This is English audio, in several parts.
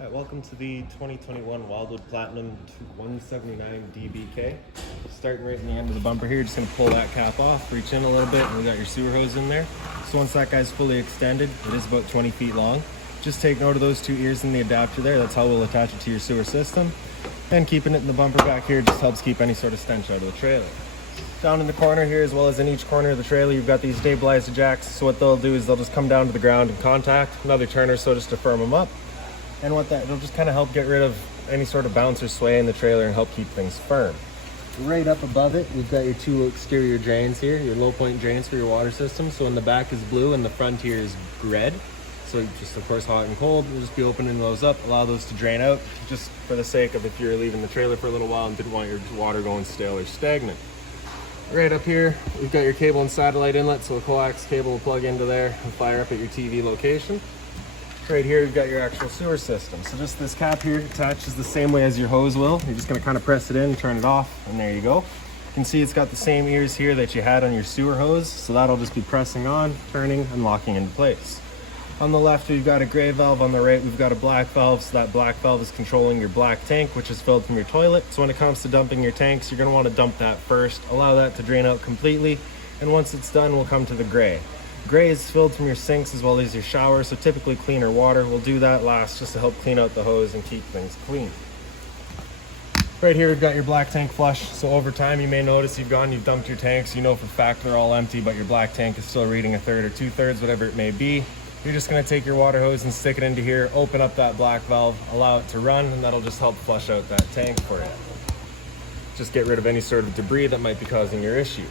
All right, welcome to the 2021 Wildwood Platinum 179 DBK. Starting right in the end of the bumper here, just gonna pull that cap off, reach in a little bit, and we got your sewer hose in there. So once that guy's fully extended, it is about 20 feet long. Just take note of those two ears in the adapter there. That's how we'll attach it to your sewer system. And keeping it in the bumper back here just helps keep any sort of stench out of the trailer. Down in the corner here, as well as in each corner of the trailer, you've got these stabilizer jacks. So what they'll do is they'll just come down to the ground and contact another turner, so just to firm them up. And it'll just kind of help get rid of any sort of bounce or sway in the trailer and help keep things firm. Right up above it, we've got your two exterior drains here, your low point drains for your water system. So in the back is blue and the front here is red. So just of course hot and cold, we'll just be opening those up, allow those to drain out, just for the sake of if you're leaving the trailer for a little while and didn't want your water going stale or stagnant. Right up here, we've got your cable and satellite inlet, so a coax cable will plug into there and fire up at your TV location. Right here, you've got your actual sewer system. So just this cap here attaches the same way as your hose will. You're just gonna kind of press it in, turn it off, and there you go. You can see it's got the same ears here that you had on your sewer hose, so that'll just be pressing on, turning, and locking into place. On the left, we've got a gray valve. On the right, we've got a black valve. So that black valve is controlling your black tank, which is filled from your toilet. So when it comes to dumping your tanks, you're gonna wanna dump that first, allow that to drain out completely, and once it's done, we'll come to the gray. Gray is filled from your sinks as well as your shower, so typically cleaner water. We'll do that last just to help clean out the hose and keep things clean. Right here, we've got your black tank flush. So over time, you may notice you've dumped your tanks. You know for a fact they're all empty, but your black tank is still reading a third or 2/3, whatever it may be. You're just gonna take your water hose and stick it into here, open up that black valve, allow it to run, and that'll just help flush out that tank for you. Just get rid of any sort of debris that might be causing your issue.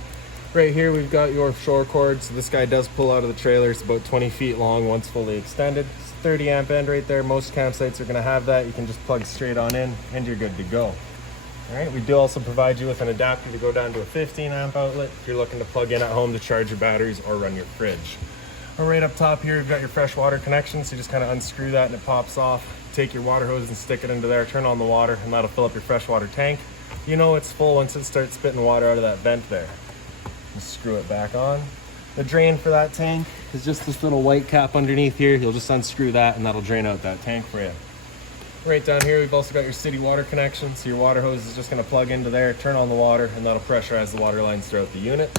Right here, we've got your shore cord. So this guy does pull out of the trailer. It's about 20 feet long once fully extended. It's 30 amp end right there. Most campsites are gonna have that. You can just plug straight on in and you're good to go. All right, we do also provide you with an adapter to go down to a 15 amp outlet if you're looking to plug in at home to charge your batteries or run your fridge. Right up top here, you've got your fresh water connection. So you just kind of unscrew that and it pops off. Take your water hose and stick it into there, turn on the water, and that'll fill up your freshwater tank. You know it's full once it starts spitting water out of that vent there. Screw it back on. The drain for that tank is just this little white cap underneath here. You'll just unscrew that and that'll drain out that tank for you. Right down here, we've also got your city water connection. So your water hose is just gonna plug into there, turn on the water, and that'll pressurize the water lines throughout the unit.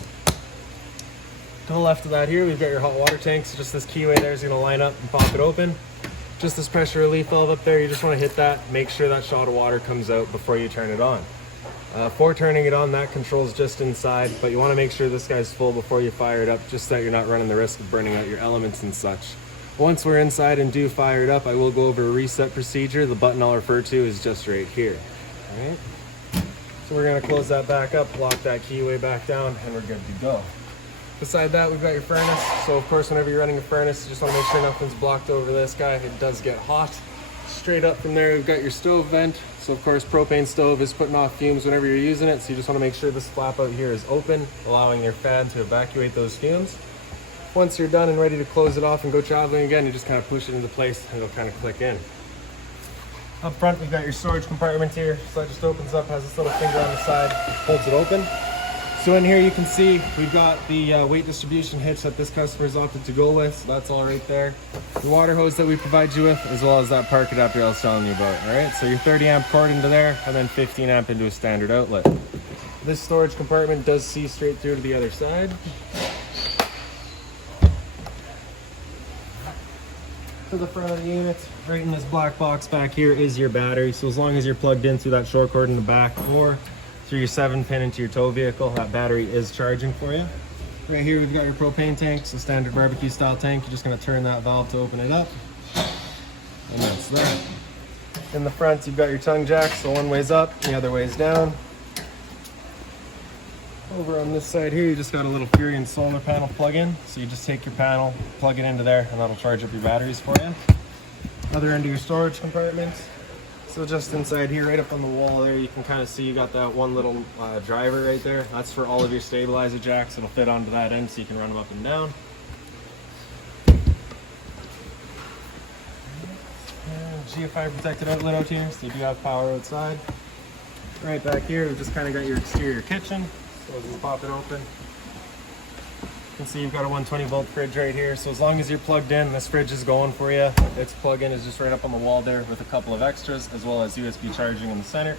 To the left of that here, we've got your hot water tank. So just this keyway there is gonna line up and pop it open. Just this pressure relief valve up there, you just wanna hit that, make sure that shot of water comes out before you turn it on. For turning it on, that control's just inside, but you want to make sure this guy's full before you fire it up, just so that you're not running the risk of burning out your elements and such. Once we're inside and do fire it up, I will go over a reset procedure. The button I'll refer to is just right here. All right. So we're going to close that back up, lock that keyway back down, and we're good to go. Beside that, we've got your furnace. So of course, whenever you're running a furnace, you just want to make sure nothing's blocked over this guy. It does get hot. Straight up from there, we've got your stove vent. So of course, propane stove is putting off fumes whenever you're using it. So you just want to make sure this flap out here is open, allowing your fan to evacuate those fumes. Once you're done and ready to close it off and go traveling again, you just kind of push it into place and it'll kind of click in. Up front, we've got your storage compartment here. So that just opens up, has this little finger on the side, holds it open. So in here you can see we've got the weight distribution hitch that this customer's opted to go with. So that's all right there. The water hose that we provide you with, as well as that park adapter I was telling you about. All right, so your 30 amp cord into there and then 15 amp into a standard outlet. This storage compartment does see straight through to the other side. To the front of the unit, right in this black box back here is your battery. So as long as you're plugged in through that short cord in the back or through your 7-pin into your tow vehicle, that battery is charging for you. Right here, we've got your propane tank, so standard barbecue style tank. You're just gonna turn that valve to open it up, and that's that. In the front, you've got your tongue jack, so one way's up, the other way's down. Over on this side here, you just got a little Furion solar panel plug-in. So you just take your panel, plug it into there, and that'll charge up your batteries for you. Other end of your storage compartment. So just inside here, right up on the wall there, you can kind of see you got that one little driver right there. That's for all of your stabilizer jacks. It'll fit onto that end so you can run them up and down. And GFI protected outlet out here, so you do have power outside. Right back here, we've just kind of got your exterior kitchen. So we'll just pop it open. can see you've got a 120 volt fridge right here. So as long as you're plugged in, this fridge is going for you. Its plug-in is just right up on the wall there with a couple of extras, as well as USB charging in the center.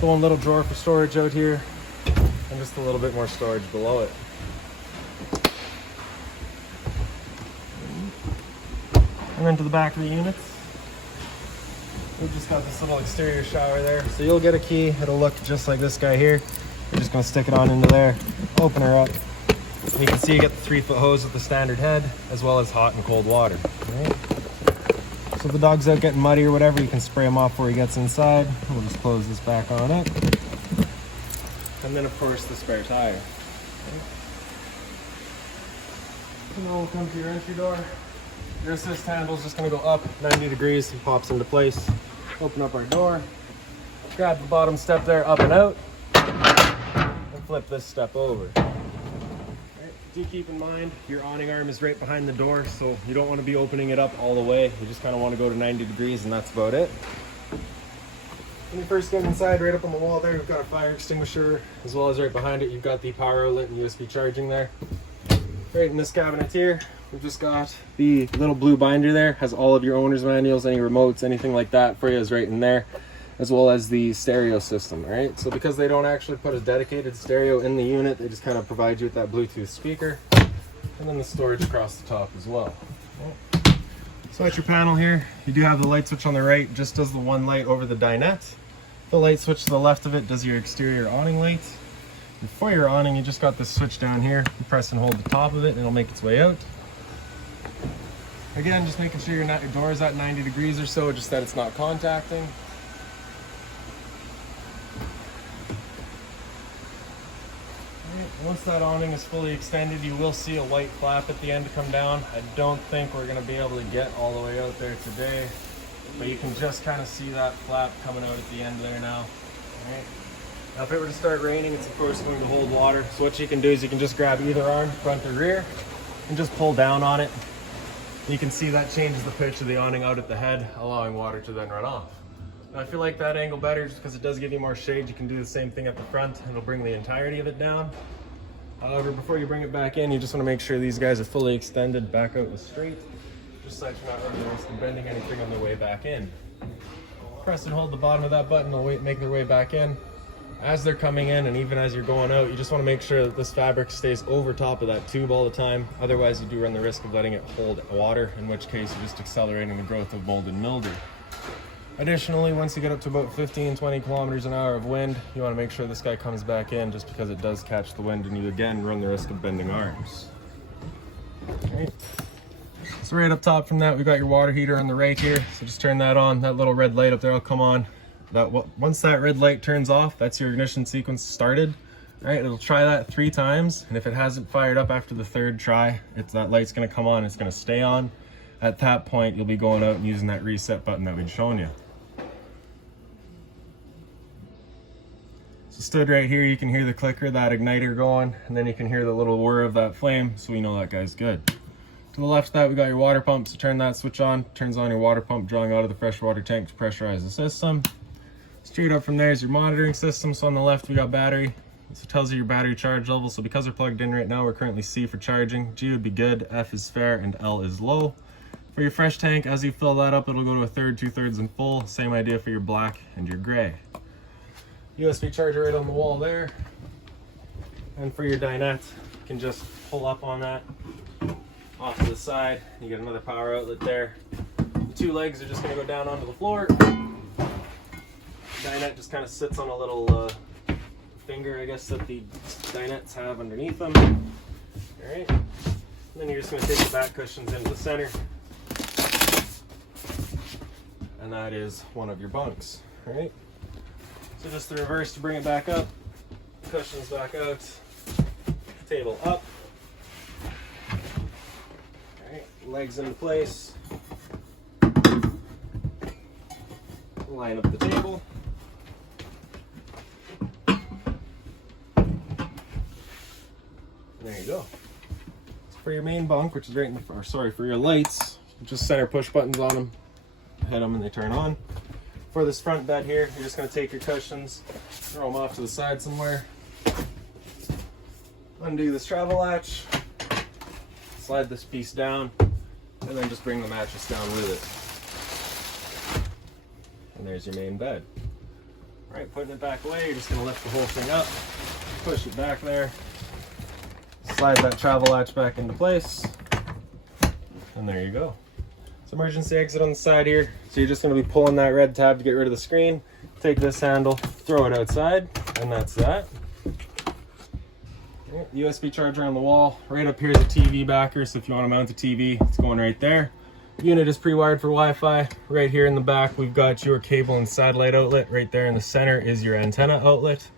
The one little drawer for storage out here, and just a little bit more storage below it. And then to the back of the units, we've just got this little exterior shower there. So you'll get a key, it'll look just like this guy here. You're just gonna stick it on into there, open her up. And you can see you get the 3-foot hose with the standard head, as well as hot and cold water. Right? So if the dog's out getting muddy or whatever, you can spray him off before he gets inside. We'll just close this back on up. And then of course the spare tire. Okay. And then we'll come to your entry door. Your assist handle is just going to go up 90 degrees and pops into place. Open up our door, grab the bottom step there, up and out, and flip this step over. Right. Do keep in mind your awning arm is right behind the door, so you don't want to be opening it up all the way. You just kind of want to go to 90 degrees, and that's about it. When you first get inside, right up on the wall there, we've got a fire extinguisher, as well as right behind it, you've got the power outlet and USB charging there. Right in this cabinet here, we've just got the little blue binder there, has all of your owner's manuals, any remotes, anything like that for you is right in there, as well as the stereo system, right? So because they don't actually put a dedicated stereo in the unit, they just kind of provide you with that Bluetooth speaker, and then the storage across the top as well. So at your panel here, you do have the light switch on the right, just does the one light over the dinette. The light switch to the left of it does your exterior awning light. And for your awning, you just got this switch down here. You press and hold the top of it, and it'll make its way out. Again, just making sure your door is at 90 degrees or so, just that it's not contacting. Once that awning is fully extended, you will see a white flap at the end to come down. I don't think we're going to be able to get all the way out there today, but you can just kind of see that flap coming out at the end there now. All right. Now if it were to start raining, it's of course going to hold water. So what you can do is you can just grab either arm, front or rear, and just pull down on it. You can see that changes the pitch of the awning out at the head, allowing water to then run off. Now if you like that angle better, just because it does give you more shade, you can do the same thing at the front, and it'll bring the entirety of it down. However, before you bring it back in, you just want to make sure these guys are fully extended back out and straight, just so that you're not running the risk of bending anything on their way back in. Press and hold the bottom of that button, they'll make their way back in. As they're coming in, and even as you're going out, you just want to make sure that this fabric stays over top of that tube all the time. Otherwise, you do run the risk of letting it hold water, in which case you're just accelerating the growth of mold and mildew. Additionally, once you get up to about 15-20 kilometers an hour of wind, you want to make sure this guy comes back in, just because it does catch the wind and you again run the risk of bending arms. Okay. So right up top from that, we've got your water heater on the right here. So just turn that on. That little red light up there will come on. Once that red light turns off, that's your ignition sequence started. All right, it'll try that 3 times, and if it hasn't fired up after the 3rd try, that light's going to come on. It's going to stay on. At that point, you'll be going out and using that reset button that we'd shown you. So stood right here, you can hear the clicker, that igniter going, and then you can hear the little whir of that flame, so we know that guy's good. To the left of that, we got your water pump, so turn that switch on. Turns on your water pump, drawing out of the freshwater tank to pressurize the system. Straight up from there is your monitoring system. So on the left, we got battery. So it tells you your battery charge level. So because we're plugged in right now, we're currently C for charging. G would be good, F is fair, and L is low. For your fresh tank, as you fill that up, it'll go to 1/3, 2/3, and full. Same idea for your black and your gray. USB charger right on the wall there. And for your dinette, you can just pull up on that off to the side. You get another power outlet there. The 2 legs are just going to go down onto the floor. The dinette just kind of sits on a little finger, I guess, that the dinettes have underneath them. All right. And then you're just going to take the back cushions into the center. And that is one of your bunks. All right. So just the reverse to bring it back up. Cushions back out. Table up. All right. Legs into place. Line up the table. There you go. So for your main bunk, which is right in the, or sorry, for your lights, just center push buttons on them, hit them and they turn on. For this front bed here, you're just going to take your cushions, throw them off to the side somewhere, undo this travel latch, slide this piece down, and then just bring the mattress down with it. And there's your main bed. All right, putting it back away, you're just gonna lift the whole thing up, push it back there, slide that travel latch back into place, and there you go. So emergency exit on the side here. So you're just gonna be pulling that red tab to get rid of the screen, take this handle, throw it outside, and that's that. USB charger on the wall. Right up here is a TV backer, so if you want to mount a TV, it's going right there. Unit is pre-wired for Wi-Fi. Right here in the back, we've got your cable and satellite outlet. Right there in the center is your antenna outlet.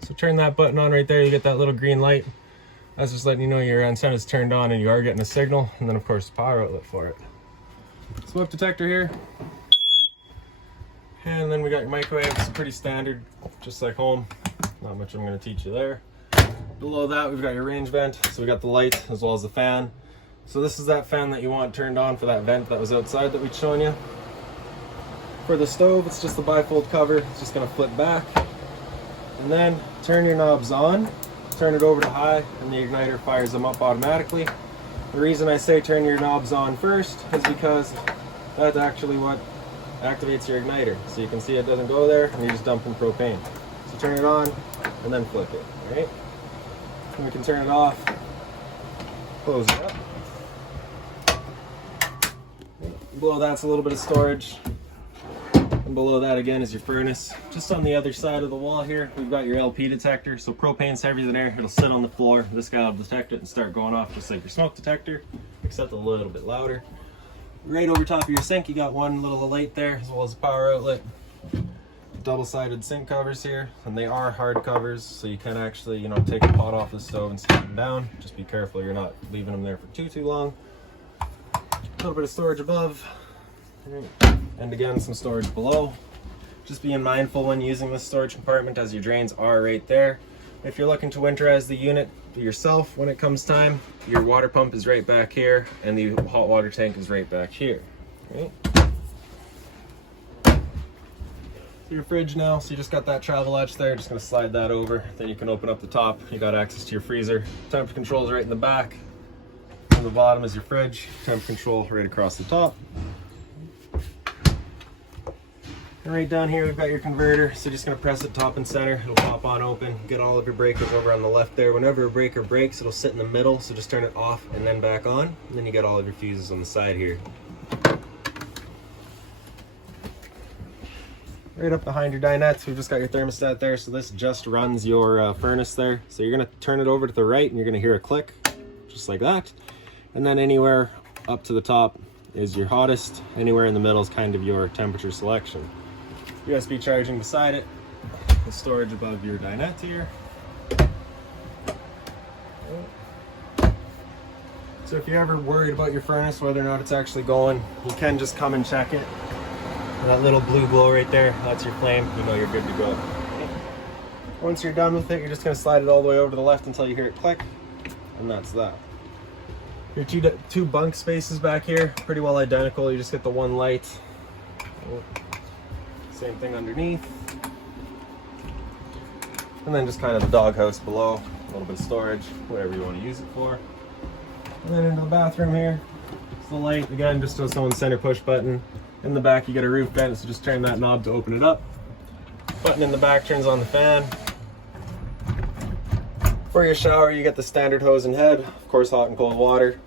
So turn that button on right there, you get that little green light. That's just letting you know your antenna is turned on and you are getting a signal. And then of course, power outlet for it. Smoke detector here. And then we got your microwave. It's pretty standard, just like home. Not much I'm going to teach you there. Below that, we've got your range vent. So we got the light as well as the fan. So this is that fan that you want turned on for that vent that was outside that we'd shown you. For the stove, it's just the bifold cover. It's just going to flip back. And then turn your knobs on, turn it over to high, and the igniter fires them up automatically. The reason I say turn your knobs on first is because that's actually what activates your igniter. So you can see it doesn't go there, and you're just dumping propane. So turn it on, and then flip it, all right? And we can turn it off, close it up. Below that's a little bit of storage. And below that again is your furnace. Just on the other side of the wall here, we've got your LP detector. So propane's heavier than air, it'll sit on the floor. This guy will detect it and start going off just like your smoke detector, except a little bit louder. Right over top of your sink, you got one little light there, as well as a power outlet. Double-sided sink covers here, and they are hard covers, so you can actually, take the pot off the stove and stick them down. Just be careful you're not leaving them there for too long. A little bit of storage above, and again some storage below. Just being mindful when using this storage compartment, as your drains are right there. If you're looking to winterize the unit yourself when it comes time, your water pump is right back here, and the hot water tank is right back here. Right? Your fridge now, so you just got that travel latch there, just going to slide that over, then you can open up the top. You got access to your freezer. Temperature control is right in the back. On the bottom is your fridge. Temperature control right across the top. And right down here we've got your converter, so just going to press it top and center, it'll pop on open. Get all of your breakers over on the left there. Whenever a breaker breaks, it'll sit in the middle, so just turn it off and then back on, and then you got all of your fuses on the side here. Right up behind your dinettes, we've just got your thermostat there, so this just runs your furnace there. So you're gonna turn it over to the right and you're gonna hear a click, just like that. And then anywhere up to the top is your hottest, anywhere in the middle is kind of your temperature selection. USB charging beside it, the storage above your dinette here. So if you're ever worried about your furnace, whether or not it's actually going, you can just come and check it. And that little blue glow right there, that's your flame, you know you're good to go. Once you're done with it, you're just going to slide it all the way over to the left until you hear it click, and that's that. Your two bunk spaces back here, pretty well identical. You just get the one light. Same thing underneath. And then just kind of the doghouse below, a little bit of storage, whatever you want to use it for. And then into the bathroom here, it's the light, again, just a center push button. In the back you get a roof vent, so just turn that knob to open it up. Button in the back turns on the fan. For your shower you get the standard hose and head, of course hot and cold water.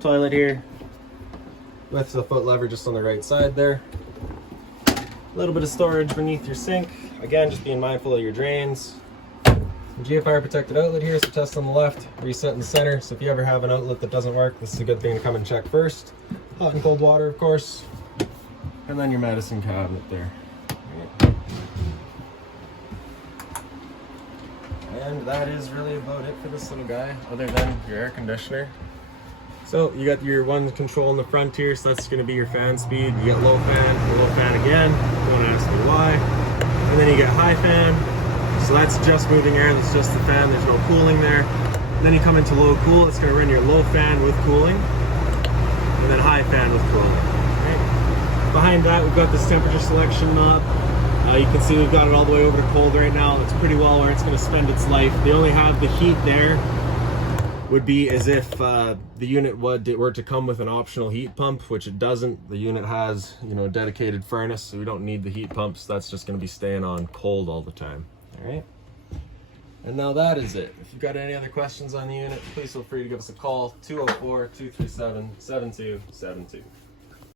Toilet here with the foot lever just on the right side there. A little bit of storage beneath your sink, again just being mindful of your drains. Some GFI protected outlet here, so test on the left, reset in the center, so if you ever have an outlet that doesn't work, this is a good thing to come and check first. Hot and cold water, of course. And then your medicine cabinet there. And that is really about it for this little guy, other than your air conditioner. So you got your one control in the front here, so that's going to be your fan speed. You get low fan again, don't ask me why. And then you get high fan, so that's just moving air, that's just the fan, there's no cooling there. And then you come into low cool, it's going to run your low fan with cooling, and then high fan with cooling. Behind that, we've got this temperature selection knob. You can see we've got it all the way over to cold right now. It's pretty well where it's going to spend its life. They only have the heat there would be as if the unit were to come with an optional heat pump, which it doesn't. The unit has, you know, a dedicated furnace, so we don't need the heat pumps. That's just going to be staying on cold all the time. All right. And now that is it. If you've got any other questions on the unit, please feel free to give us a call, 204-237-7272.